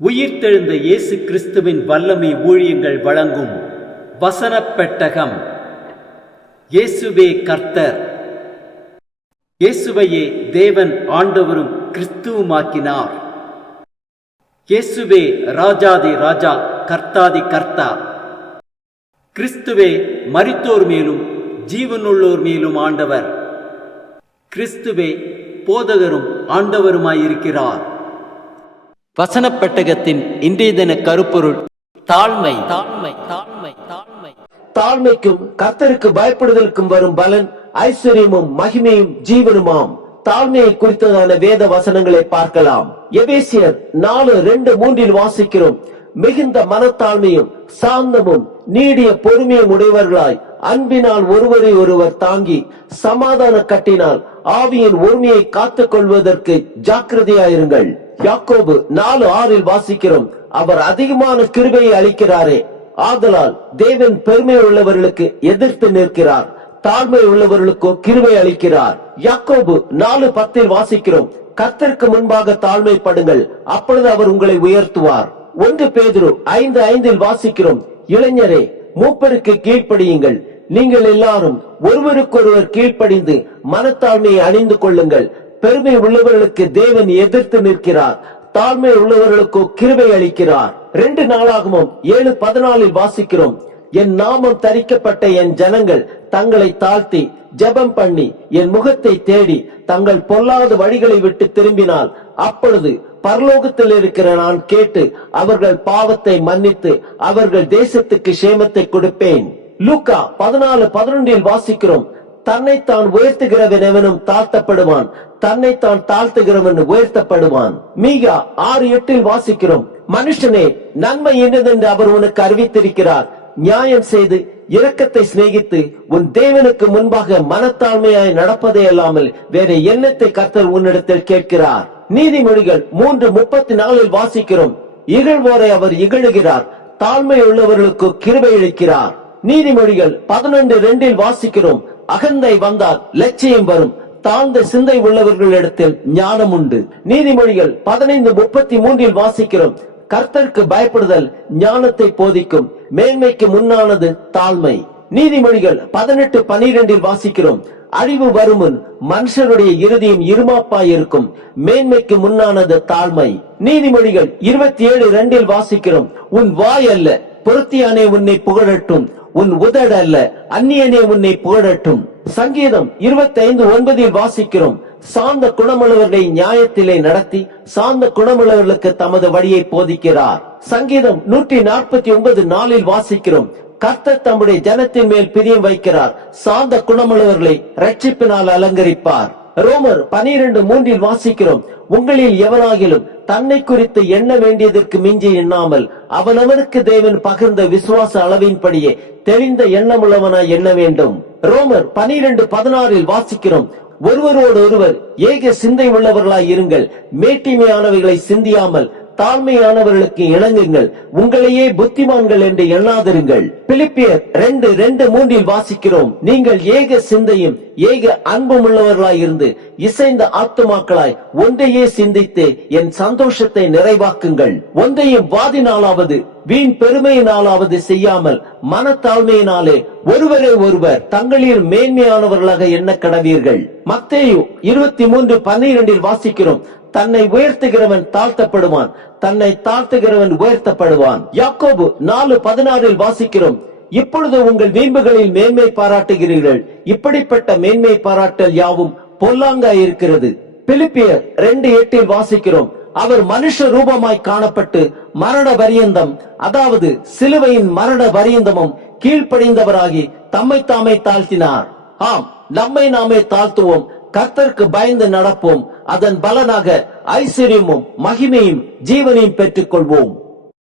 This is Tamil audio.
உயிர்த்தெழுந்த இயேசு கிறிஸ்துவின் வல்லமை ஊழியங்கள் வழங்கும் வசனப் பெட்டகம். இயேசுவே கர்த்தர். இயேசுவையே தேவன் ஆண்டவரும் கிறிஸ்துவுமாக்கினார். இயேசுவே ராஜாதி ராஜா, கர்த்தாதி கர்த்தா. கிறிஸ்துவே மரித்தோர் மேலும் ஜீவனுள்ளோர் மேலும் ஆண்டவர். கிறிஸ்துவே போதகரும் ஆண்டவருமாயிருக்கிறார். வசனப் பெட்டகத்தின் இன்றைய தின கருப்பொருள் தாழ்மை. தாழ்மை தாழ்மை தாழ்மை தாழ்மைக்கும் கர்த்தருக்கு பயப்படுதலுக்கும் வரும் பலன் ஐஸ்வர்யமும் மகிமையும் ஜீவனுமாம். தாழ்மையை குறித்ததான வேத வசனங்களை பார்க்கலாம். எபேசியர் 4:2-3 வாசிக்கிறோம். மிகுந்த மனத்தாழ்மையும் சாந்தமும் நீடிய பொறுமையும் உடையவர்களாய் அன்பினால் ஒருவரை ஒருவர் தாங்கி சமாதான கட்டினால் ஆவியின் ஒருமையை காத்துக் கொள்வதற்கு ஜாக்கிரதையாயிருங்கள். யாக்கோபு 4:6 வாசிக்கிறோம். அவர் அதிகமான கிருபையை அளிக்கிறாரே, ஆதலால் தேவன் பெருமை உள்ளவர்களுக்கு எதிர்த்து நிற்கிறார், தாழ்மை உள்ளவர்களுக்கோ கிருபை அளிக்கிறார். யாக்கோபு 4:10 வாசிக்கிறோம். கர்த்தருக்கு முன்பாக தாழ்மைப்படுங்கள், அப்பொழுது அவர் உங்களை உயர்த்துவார். 1 பேதுரு 5:5 வாசிக்கிறோம். இளைஞரே, மூப்பருக்கு கீழ்ப்படியுங்கள், நீங்கள் எல்லாரும் ஒருவருக்கொருவர் கீழ்ப்படிந்து மனத்தாழ்மையை அணிந்து கொள்ளுங்கள். பெருமை உள்ளவர்களுக்கு தேவன் எதிர்த்து நிற்கிறார், தாழ்மை உள்ளவர்களுக்கோ கிருபை அளிக்கிறார். 2 நாளாகமம் 7:14 வாசிக்கிறோம். என் நாமம் தரிக்கப்பட்ட என் ஜனங்கள் தங்களை தாழ்த்தி ஜெபம் பண்ணி என் முகத்தை தேடி தங்கள் பொல்லாத வழிகளை விட்டு திரும்பினால் அப்பொழுது பரலோகத்தில் இருக்கிற நான் கேட்டு அவர்கள் பாவத்தை மன்னித்து அவர்கள் தேசத்துக்கு சேமத்தை கொடுப்பேன். லூக்கா 14:11 வாசிக்கிறோம். தன்னைத்தான் உயர்த்துகிறவன் எவனும் தாழ்த்தப்படுவான், தன்னைத்தான் தாழ்த்துகிறவன் உயர்த்தப்படுவான். மீகா 6:8 வாசிக்கிறோம். மனுஷனே, நன்மை என்னதென்று அவர் உனக்கு அறிவித்திருக்கிறார். நியாயம் செய்து இரக்கத்தை சிநேகித்து உன் தேவனுக்கு முன்பாக மனத்தாழ்மையாய் நடப்பதே அல்லாமல் வேற எண்ணத்தை கர்த்தர் உன்னிடத்தில் கேட்கிறார். நீதிமொழிகள் 3:34 வாசிக்கிறோம். இகழ்வோரை அவர் இகழுகிறார், தாழ்மை உள்ளவர்களுக்கு கிருபை அளிக்கிறார். நீதிமொழிகள் 11:2 வாசிக்கிறோம். அகந்தை வந்தால் லட்சியம் வரும், தாழ்ந்த சிந்தை உள்ளவர்களிடத்தில் ஞானம் உண்டு. நீதிமொழிகள் 15:33 வாசிக்கிறோம். கர்த்தருக்கு பயப்படுதல் ஞானத்தை போதிக்கும், மேன்மைக்கு முன்னானது தாழ்மை. நீதிமொழிகள் 18:12 வாசிக்கிறோம். அழிவு வருமுன் மனுஷருடைய இருதயம் இருமாப்பாய் இருக்கும், மேன்மைக்கு முன்னானது தாழ்மை. நீதிமொழிகள் 27:2 வாசிக்கிறோம். உன் வாய் அல்ல பொருத்தியானே உன்னை புகழட்டும், உன் உதடு அல்ல அந்நியனே உன்னை புகழட்டும். சங்கீதம் 25:9 வாசிக்கிறோம். சாந்த குணமுள்ளவர்களை நியாயத்திலே நடத்தி சாந்த குணமுள்ளவர்களுக்கு தமது வழியை போதிக்கிறார். சங்கீதம் 149:4 வாசிக்கிறோம். கர்த்தர் தம்முடைய ஜனத்தின் மேல் பிரியம் வைக்கிறார், சாந்த குணமுள்ளவர்களை ரட்சிப்பினால் அலங்கரிப்பார். ரோமர் 12:3 வாசிக்கிறோம். உங்களில் எவனாகிலும் தன்னை குறித்து எண்ண வேண்டியதற்கு மிஞ்சி எண்ணாமல் அவனவனுக்கு தேவன் பகிர்ந்த விசுவாச அளவின்படியே தெளிந்த எண்ணமுள்ளவனாய் எண்ண வேண்டும். ரோமர் 12:16 வாசிக்கிறோம். ஒருவரோடு ஒருவர் ஏக சிந்தை உள்ளவர்களாய் இருங்கள், மேட்டிமையானவைகளை சிந்தியாமல் தாழ்மையானவர்களுக்கு இணங்குங்கள், உங்களையே புத்திமான்கள் என்று எண்ணாதிருங்கள். பிலிப்பியர் 2:2-3 வாசிக்கிறோம். நீங்கள் ஏக சிந்தையும் ஏக அன்பும் உள்ளவர்களாய் இருந்து இசைந்த ஆத்துமாக்களாய் ஒன்றையே சிந்தித்து என் சந்தோஷத்தை நிறைவாக்குங்கள். ஒன்றையும் வாதினாலாவது வீண் பெருமையினாலாவது செய்யாமல் மனத்தாழ்மையினாலே ஒருவரை ஒருவர் தங்களில் மேன்மையானவர்களாக எண்ண கடவீர்கள். மத்தேயு 23:12 வாசிக்கிறோம். தன்னை உயர்த்துகிறவன் தாழ்த்தப்படுவான், தன்னை தாழ்த்துகிறவன் உயர்த்தப்படுவான். யாக்கோபு 4:16 வாசிக்கிறோம். இப்பொழுது உங்கள் வீம்புகளில் மேன்மை பாராட்டுகிறீர்கள், இப்படிப்பட்ட மேன்மை பாராட்டல் யாவும் பொல்லாங்காய் இருக்கிறது. பிலிப்பியர் 2:8 வாசிக்கிறோம். அவர் மனுஷ ரூபமாய் காணப்பட்டு மரண பரியந்தம், அதாவது சிலுவையின் மரண பரியந்தமும் கீழ்ப்படிந்தவராகி தம்மை தாமே தாழ்த்தினார். ஆம், நம்மை நாமே தாழ்த்துவோம், கர்த்தருக்கு பயந்து நடப்போம், அதன் பலனாக ஐஸ்வர்யமும் மகிமையும் ஜீவனையும் பெற்றுக் கொள்வோம்.